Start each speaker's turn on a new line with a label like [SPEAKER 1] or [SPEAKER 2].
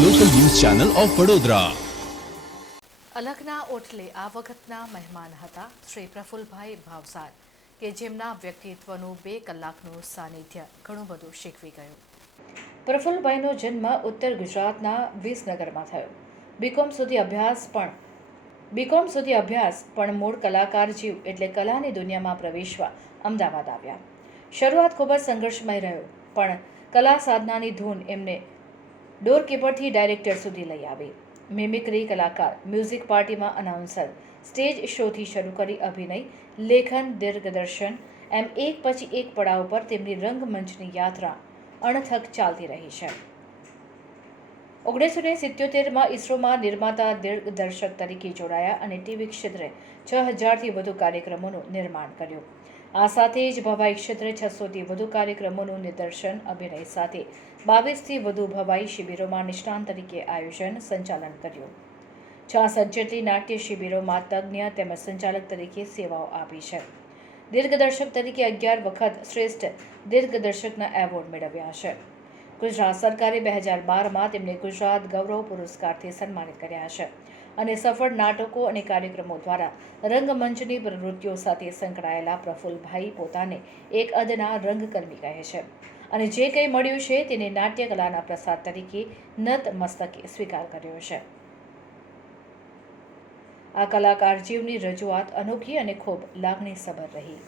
[SPEAKER 1] Channel of Vadodara.
[SPEAKER 2] અલગના ઓટલે આ વખતના મહેમાન હતા. શ્રી પ્રફુલભાઈ ભાવસાર, કે જેમના વ્યક્તિત્વનું બે કલાકનું સાનિધ્ય ઘણું બધું શીખવી ગયું. પ્રફુલભાઈનો જન્મ ઉત્તર ગુજરાતના વિસનગરમાં થયો. બીકોમ સુધી અભ્યાસ પણ બીકોમ સુધી અભ્યાસ પણ મૂળ કલાકાર જીવ એટલે કલાની દુનિયામાં પ્રવેશવા અમદાવાદ આવ્યા. શરૂઆત ખૂબ જ સંઘર્ષમય રહ્યો, પણ કલા સાધનાની ધૂન એમને ડોરકીપરથી ડાયરેક્ટર સુધી લઈ આવી. મિમિક્રી કલાકાર, મ્યુઝિક પાર્ટીમાં અનાઉન્સર સ્ટેજ શોથી શરૂ કરી અભિનય, લેખન દીર્ઘદર્શન એમ એક પછી એક પડાવ પર તેમની રંગમંચની યાત્રા અણથક ચાલતી રહી છે. ઓગણીસો ને સિત્યોતેરમાં ઇસરોમાં નિર્માતા દિગ્દર્શક તરીકે જોડાયા અને ટીવી ક્ષેત્રે છ હજારથી વધુ કાર્યક્રમોનું નિર્માણ કર્યું. આ સાથે જ ભવાઈ ક્ષેત્રે છસોથી વધુ કાર્યક્રમોનું નિદર્શન, અભિનય સાથે બાવીસથી વધુ ભવાઈ શિબિરોમાં નિષ્ણાંત તરીકે આયોજન, સંચાલન કર્યું. છાસઠ જેટલી નાટ્ય શિબિરોમાં તજ્ઞ તેમજ સંચાલક તરીકે સેવાઓ આપી છે. દીર્ઘદર્શક તરીકે અગિયાર વખત શ્રેષ્ઠ દીર્ઘદર્શકના એવોર્ડ મેળવ્યા છે. ગુજરાત સરકારે બે હજાર બારમાં તેમને ગુજરાત ગૌરવ પુરસ્કારથી સન્માનિત કર્યા છે. અને સફળ નાટકો અને કાર્યક્રમો દ્વારા રંગમંચની પ્રવૃત્તિઓ સાથે સંકળાયેલા પ્રફુલ્લભાઈ પોતાને એક અદના રંગકર્મી કહે છે. અને જે કંઈ મળ્યું છે તેને નાટ્યકલાના પ્રસાદ તરીકે નત મસ્તકે સ્વીકાર કર્યો છે. આ કલાકાર જીવની રજૂઆત અનોખી અને ખૂબ લાગણીસભર રહી.